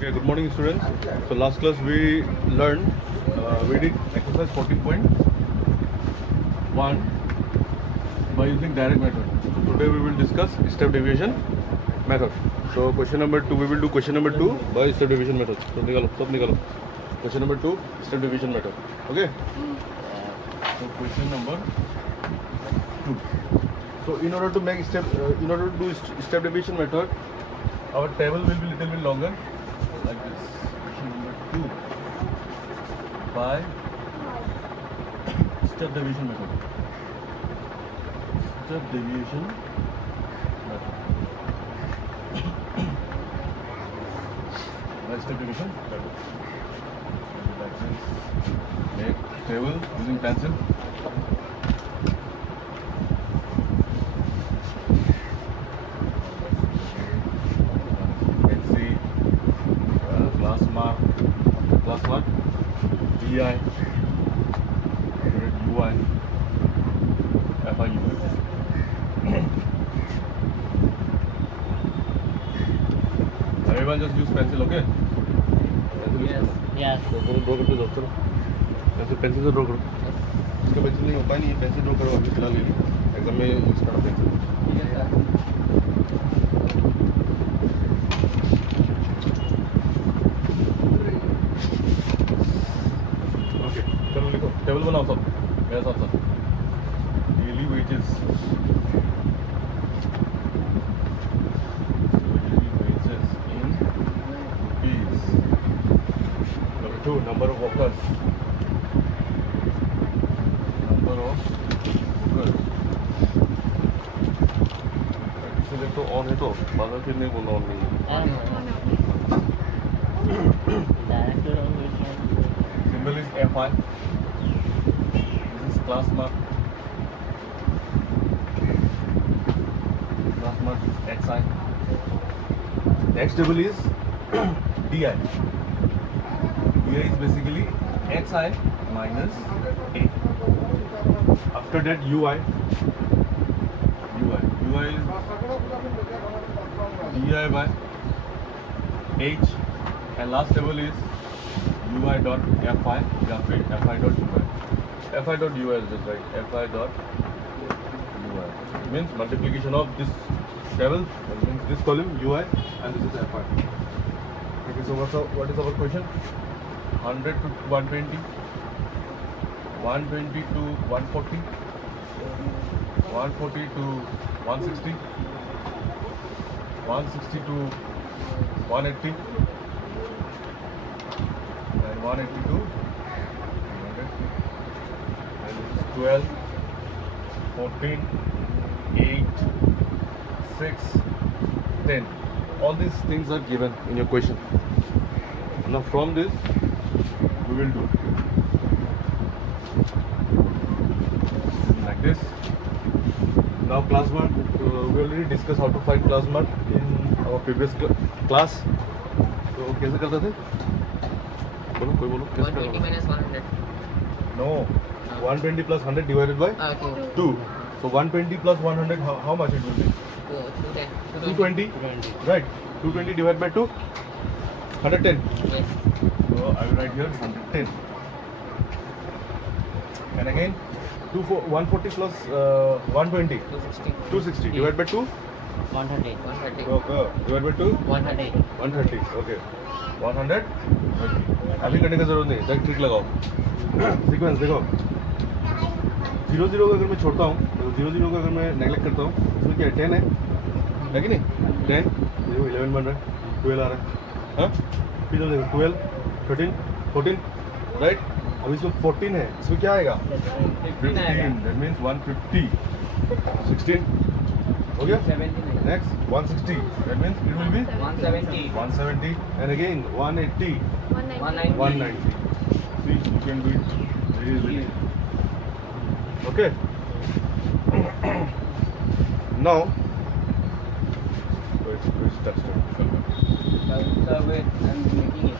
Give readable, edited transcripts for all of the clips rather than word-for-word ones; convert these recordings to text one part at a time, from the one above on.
Okay, good morning students. So last class we learned, we did exercise 14.1 by using direct method. So today we will discuss step deviation method. So question number 2, we will do question number 2 by step deviation method. So nikalo. Question number 2, step deviation method. Okay. So question number 2. So in order to make in order to do step deviation method, our table will be little bit longer, like this. Question number 2 by step deviation method. Step deviation method. By step deviation method. Like this. Make table using pencil. Class what? DI, UI, FIU. Everyone just use pencil, okay? Pencil Yes. Yes. Draw करके जाओ चलो. Pencil से draw करो. इसका pencil नहीं हो पाया नहीं, पेंसिल ड्रॉ करो अभी फिलहाल ले ली. एग्जाम में यूज करो पेंसिल. टेबल बनाओ सब मेरे साथ साथ. Daily wages in rupees. Number 2, number of workers. तो ऑन है तो बादल फिर नहीं बोलना ऑन नहीं. Symbol is FI. Class mark is XI. Next table is DI. DI is basically XI minus A. After that UI is DI by H, and last table is UI dot FI या फिर FI dot UI. FI dot UI is just right. FI dot UI means multiplication of this table, means this column UI, and this is FI. Okay, so what is our question? 100 to 120, 120 to 140, 140 to 160, 160 to 180, and 180 to 12, 14, 8, 6, 10. All these things are given in your question. Now from this, we will do like this. Now class mark, we already discussed how to find class mark in our previous class. So कैसे करते थे? बोलो कोई बोलो कैसे करते? 120 minus 100. No. 120 plus 100 divided by 2. So 120 plus 100, how much it will be? 220. Right. 220 divided by 2? 110. Yes. So I will write here 110. And again, 140 plus 120. 260. 260 divided by 2? 130. Okay. Divided by 2? 130. 130. Okay. 130. अभी करने का जरूरत नहीं, डायरेक्ट ट्रिक लगाओ. Sequence देखो. 0 0 को अगर मैं छोड़ता हूँ, तो 0 0 को अगर मैं नेगलेक्ट करता हूँ, इसमें क्या है? 10 है कि नहीं? 10, देखो 11 बन रहा है, 12 आ रहा है, हाँ? फिर देखो 12, 13, 14, राइट? अब इसमें 14 है, इसमें क्या आएगा? 15, that means 150, 16, हो गया? Next 160, that means it will be 170, and again 180, 190. See, you can do it very easily. Okay. Now, which texture? I'm making it.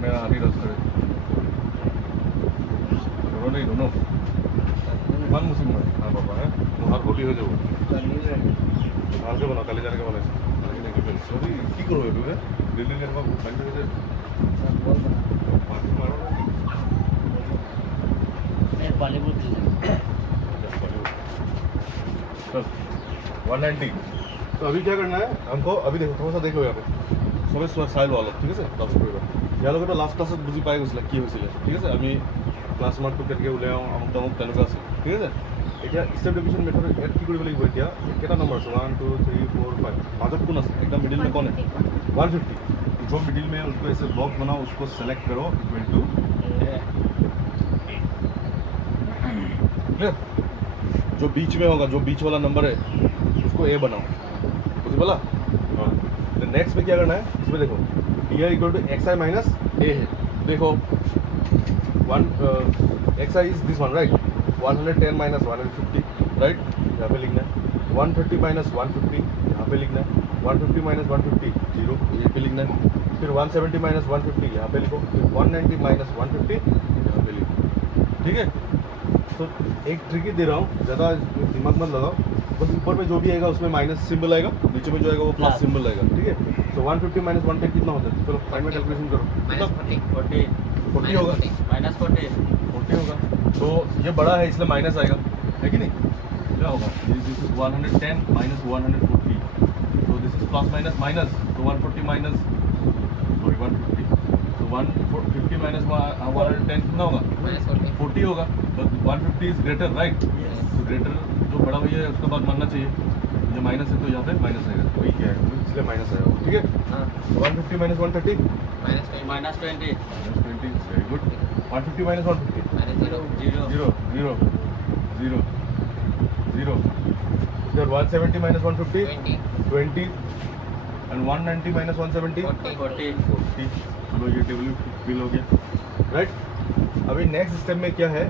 मेरा हाथ ही रस करे. दोनों नहीं, दोनों. ইমান মুচিম মই না বাবা হ্যাঁ মোহার হোলি হয়ে যাব Delivery. ভালকে বনাও কালি জানাকে বনাইছে যদি কি করবো একটু রে দিল্লি কেনবা বাড়ি হয়ে যায় Bol bana. পাখি মারো না मैं बॉलीवुड चल 190 तो अभी क्या करना है हमको अभी देखो थोड़ा सा देखो यहाँ पे সবে চাই লোৱা অলপ ঠিক আছে তাৰপিছত কৰিবা ইয়াৰ লগতে লাষ্ট ক্লাছত বুজি পাই গৈছিলে কি হৈছিলে ঠিক আছে আমি ক্লাছ মাৰ্কটো কেনেকৈ উলিয়াওঁ আমুক তামুক তেনেকুৱা আছিল ঠিক আছে এতিয়া ষ্টেপ ডিভিজন মেথড ইয়াত কি কৰিব লাগিব এতিয়া কেইটা নম্বৰ আছে 1 2 3 4 5 মাজত কোন আছে एकदम मिडिल में कौन है 150 जो मिडिल में उसको ऐसे बॉक्स बनाओ उसको सेलेक्ट करो इक्वल टू जो बीच में होगा जो बीच वाला नंबर है उसको ए बनाओ मुझे बोला हाँ तो नेक्स्ट में क्या करना है इसमें देखो D I equal to X I minus A है देखो X I is this one right 110 minus 150 right यहाँ पे लिखना है 130 माइनस 150 यहाँ पे लिखना है 150 माइनस 150 जीरो ये पे लिखना है फिर 170 माइनस 150 यहाँ पे लिखो फिर 190 माइनस 150 यहाँ पे लिखो ठीक है तो एक ट्रिक ही दे रहा हूँ ज़्यादा दिमाग मत लगाओ बस ऊपर में जो भी आएगा उसमें माइनस सिंबल आएगा नीचे में जो आएगा वो प्लस सिंबल आएगा ठीक है तो 150 माइनस 110 कितना होता है चलो फाइनल में कैलकुलेशन करो minus 40. 40 होगा Minus 40. 40 होगा तो ये बड़ा है इसलिए माइनस आएगा है कि नहीं क्या होगा दिस इज 110 माइनस 140 तो this is plus minus minus तो 140 माइनस सॉरी 150 तो 150 माइनस 110 कितना होगा Minus 40. 40 होगा तो 150 इज ग्रेटर राइट तो ग्रेटर जो बड़ा भैया है उसके बाद मानना चाहिए ये माइनस है तो यहाँ पे माइनस आएगा वही क्या है इसलिए माइनस आएगा ठीक है हाँ. 150 minus 130 Minus 20. Minus 20. Minus 20 very good 150 minus 150 Minus 0. 0. 0 0 0 0 फिर 170 माइनस 150 20. 20 and 190 minus 170 40. 40. 40 चलो ये टेबल फिल हो गया राइट अभी नेक्स्ट स्टेप में क्या है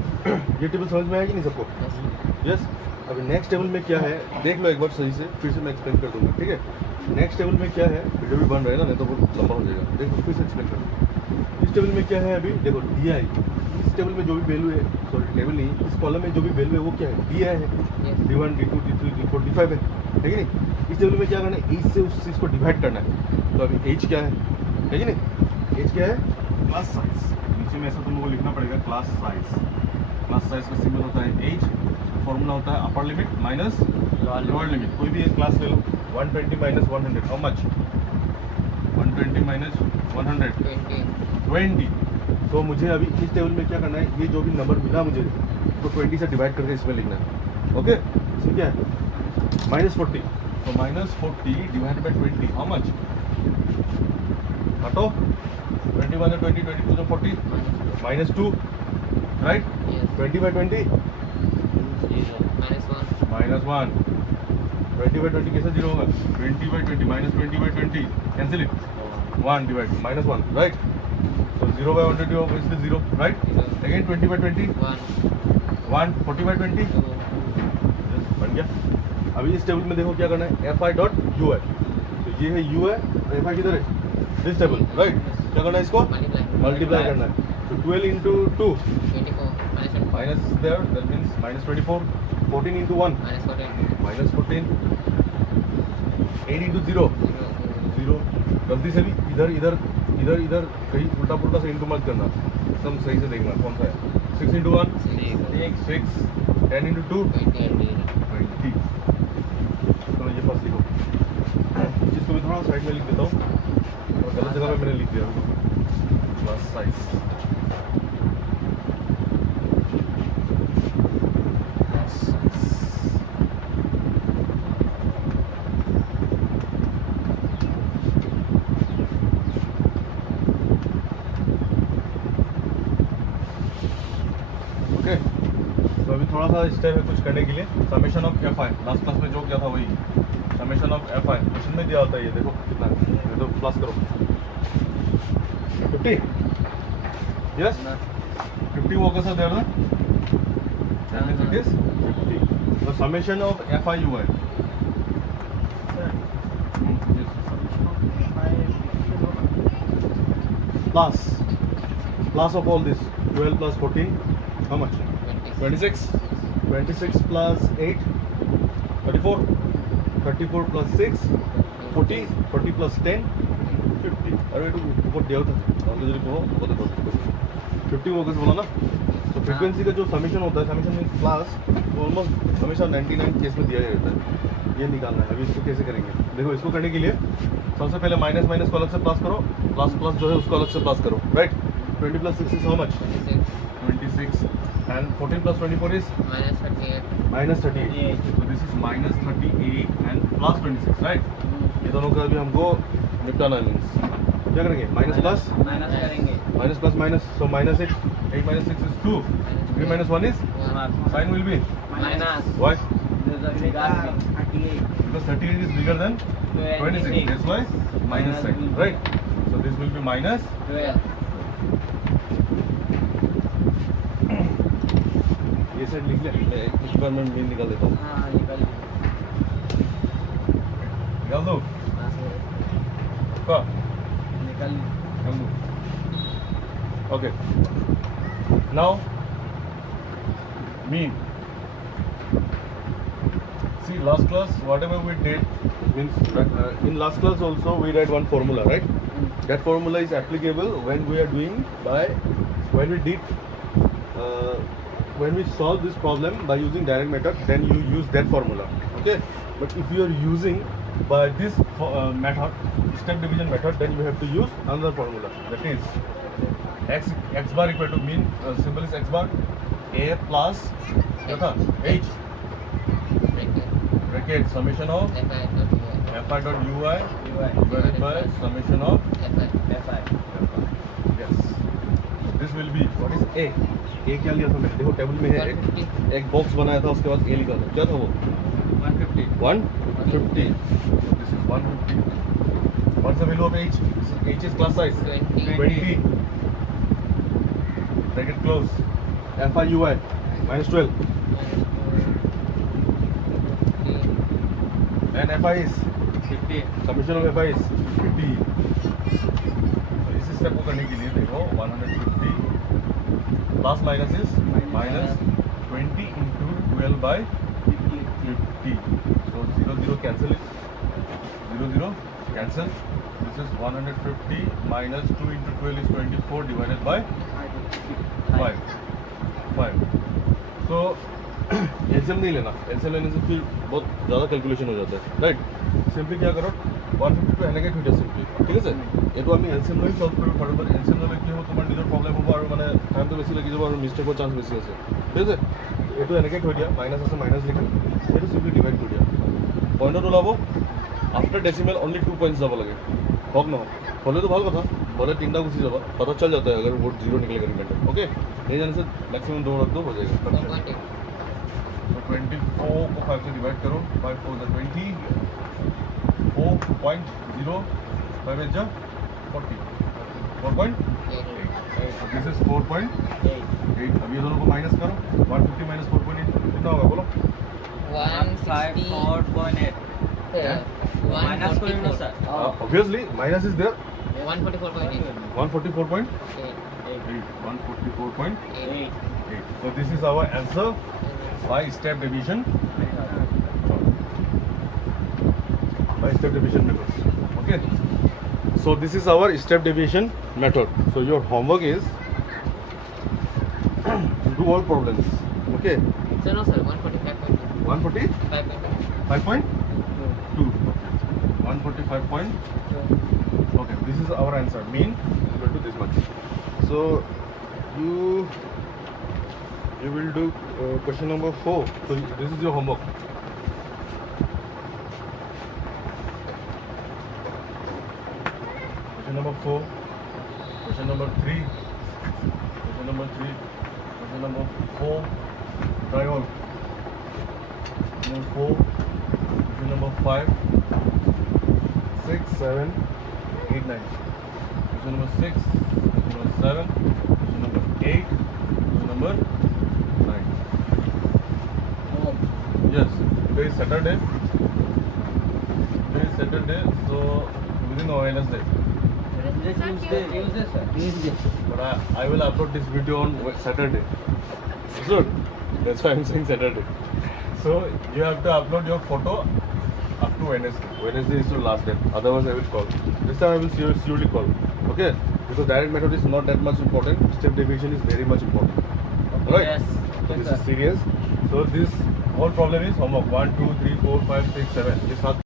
ये टेबल समझ में आएगी नहीं सबको यस अभी नेक्स्ट टेबल में क्या है देख लो एक बार सही से फिर से मैं एक्सप्लेन कर दूंगा ठीक है नेक्स्ट टेबल में क्या है वीडियो भी बन रहा है ना नहीं तो बहुत लंबा हो जाएगा देखो फिर से एक्सप्लेन कर दूँ इस टेबल में क्या है अभी देखो डी आई इस टेबल में जो भी वैल्यू है सॉरी टेबल नहीं इस कॉलम में जो भी वैल्यू है वो क्या है डी आई है Yes. D1 D2 D3 D4 D5 है कि नहीं इस टेबल में क्या करना है एज से उस चीज़ को डिवाइड करना है तो अभी एज क्या है कि नहीं एज क्या है क्लास साइज नीचे में ऐसा तुम लोगों को लिखना पड़ेगा क्लास साइज का सिंबल होता है एज फॉर्मूला होता है upper limit minus lower limit कोई भी एक क्लास ले लो 120 माइनस 100 हाउ मच 120 माइनस 100 20. 20 तो मुझे अभी इस टेबल में क्या करना है ये जो भी नंबर मिला मुझे तो 20 से डिवाइड करके इसमें लिखना है ओके इसमें क्या है माइनस 40 तो minus 40 divide by 20 how much हटो 21 और 20 22 तो 40 minus 2 right Yes. 20 by 20 0. Minus 1. Minus 1 20 by 20 कैसे जीरो होगा 20 by 20 minus 20 by 20 cancel it 1 divide minus 1 right so 0 by 120 होगा इसलिए 0 राइट अगेन 20 by 20 1. 1 40 by 20 2. बन गया अभी इस टेबल में देखो क्या करना है fi डॉट यू है तो ये है यू है और fi किधर है दिस टेबल राइट क्या करना है इसको Multiply. मल्टीप्लाई करना है तो 12 into 2 24. Minus 24. minus there that means minus 24 14 into 1 Minus 14. minus 14 8 into 0 0. 0 गलती से भी इधर इधर इधर इधर कहीं उल्टा पुल्टा से इंटू मत करना एकदम सही से देखना कौन सा है 6 into 1 6 10 into 2 20. 20 तो ये फर्स्ट लिखो जिसको मैं थोड़ा साइड में लिख देता हूँ और गलत जगह में मैंने लिख दिया क्लास साइज ओके तो अभी थोड़ा सा स्टेप है कुछ करने के लिए summation of F I last class में जो किया था वही summation of F I question में दिया होता है ये देखो कितना है ये तो प्लस करो 50 यस 50 वो कैसा दे रहा है इट इज 50 तो summation of F I you I plus of all this 12 plus 14 how much 20. 26 26 plus 8, 34. 34 plus 6, 40. 40 plus 10, 50. अरे ये तो ऊपर दिया होता है, आगे जल्दी कहो, ऊपर देखो। 50 वो कैसे बोला ना? तो फ्रीक्वेंसी का जो समीशन होता है, समीशन मीन्स क्लास, वो ऑलमोस्ट हमेशा 99 केस में दिया ही रहता है। ये निकालना है, अभी इसको कैसे करेंगे? देखो, इसको करने के लिए सबसे पहले माइनस माइनस को अलग से प्लस करो, प्लस प्लस जो है उसको अलग से प्लस करो, right? 20 plus 6 is how much? 26. And 14 plus 24 is? minus 38. Minus 38. So this is minus 38 and plus 26, right? ये दोनों का भी हमको निपटाना है मीन्स। क्या करेंगे? माइनस प्लस माइनस करेंगे minus plus minus, so minus 8 minus 6 is 2. 3 minus 1 is? Sign will be? minus Why? 38. Because 38 is bigger than 26. That's why minus sign, right? So this will be minus 12. ये side लिख ले, मैं इस बार मैं mean निकाल देता हूँ। हाँ निकल निकाल दो का निकल निकाल दो। Okay. Now mean. See, last class whatever we did means in last class also we read one formula, right? That formula is applicable when we are doing when we did when we solve this problem by using direct method, then you use that formula, okay? But if you are using by this method, step division method, then you have to use another formula, that is x bar equal to mean symbol is x bar, a plus h bracket summation of fi dot ui divided by summation of FI. yes. This will be what is a क्या लिया था मैंने? देखो table में है एक box बनाया था, उसके बाद a लिखा था। क्या था वो? 150. 150. This is 150. What's the value of h? H is class size 20. Bracket close. FIUI minus 12. And FI is 50. summation of FI is 50. So इस स्टेप को करने के लिए देखो 150 plus minus is minus 20 into 12 by 50. So 0 cancel it. 0 cancel. This is 150 minus 2 into 12 is 24 divided by 5. So LCM नहीं लेना, LCM लेने से फिर बहुत ज़्यादा कैलकुलेशन हो जाता है, राइट? सिंपली क्या करो 150 टू এনেকে থৈটা সিম্পলি, ঠিক আছে? এইটো আমি এলसीएम লৈ সলভ কৰিব পাৰোঁ, বাট এলसीएम ল'লে কি হ'ব, তোমাৰ নিজৰ প্ৰব্লেম হ'ব আৰু মানে টাইমটো বেছি লাগি যাব আৰু মিষ্টেকৰ চান্স বেছি আছে, ঠিক আছে? এইটো এনেকৈ থৈ দিয়া, মাইনাছ আছে মাইনাছ লিখা, এইটো সিম্পলি ডিভাইড কৰি দিয়া, পইণ্টত ওলাব। आफ्टर डेसिमल ओनली 2 पॉइंट्स যাব লাগে, হক নহওক হলে তো ভাল কথা, হলে তিনটা গুছি যাবা, पता चल जाता है अगर वो जीरो निकलेगा रिमाइंडर, ओके? ये जाने से मैक्सिमम 2 रख दो, हो जाएगा। तो 24 को 5 से डिवाइड करो, 5 4 is 20, 4.0 5 is 40, 4.8, so this is 4.8। अब ये दोनों को माइनस करो, 150 minus 4.8 कितना होगा बोलो? 154.8. Minus करें ना sir? Obviously minus is there, 144.8. 144.8, 144.8। So this is our answer by step division method, okay? So this is our step division method. So your homework is do all problems, okay? So no sir, 145.2. 145.2, 145.2, okay? This is our answer, mean is equal to this much. So you will do question number 4. So this is your homework. Question number 4, question number 3, question number 3, question number 4, try all. Question number 4, question number 5, 6, 7, 8, 9. Question number 6, question number 7, question number 8, question number 9. Yes, today is Saturday. So within Wednesday. Tuesday sir. But I will upload this video on Saturday. Good. That's why I'm saying Saturday. So you have to upload your photo up to Wednesday. Wednesday is your last day. Otherwise, I will call. This time I will surely call. Okay? Because direct method is not that much important. Step deviation is very much important. Right? Yes. Okay, This sir. is serious. So this whole problem is homework 1, 2, 3, 4, 5, 6, 7. This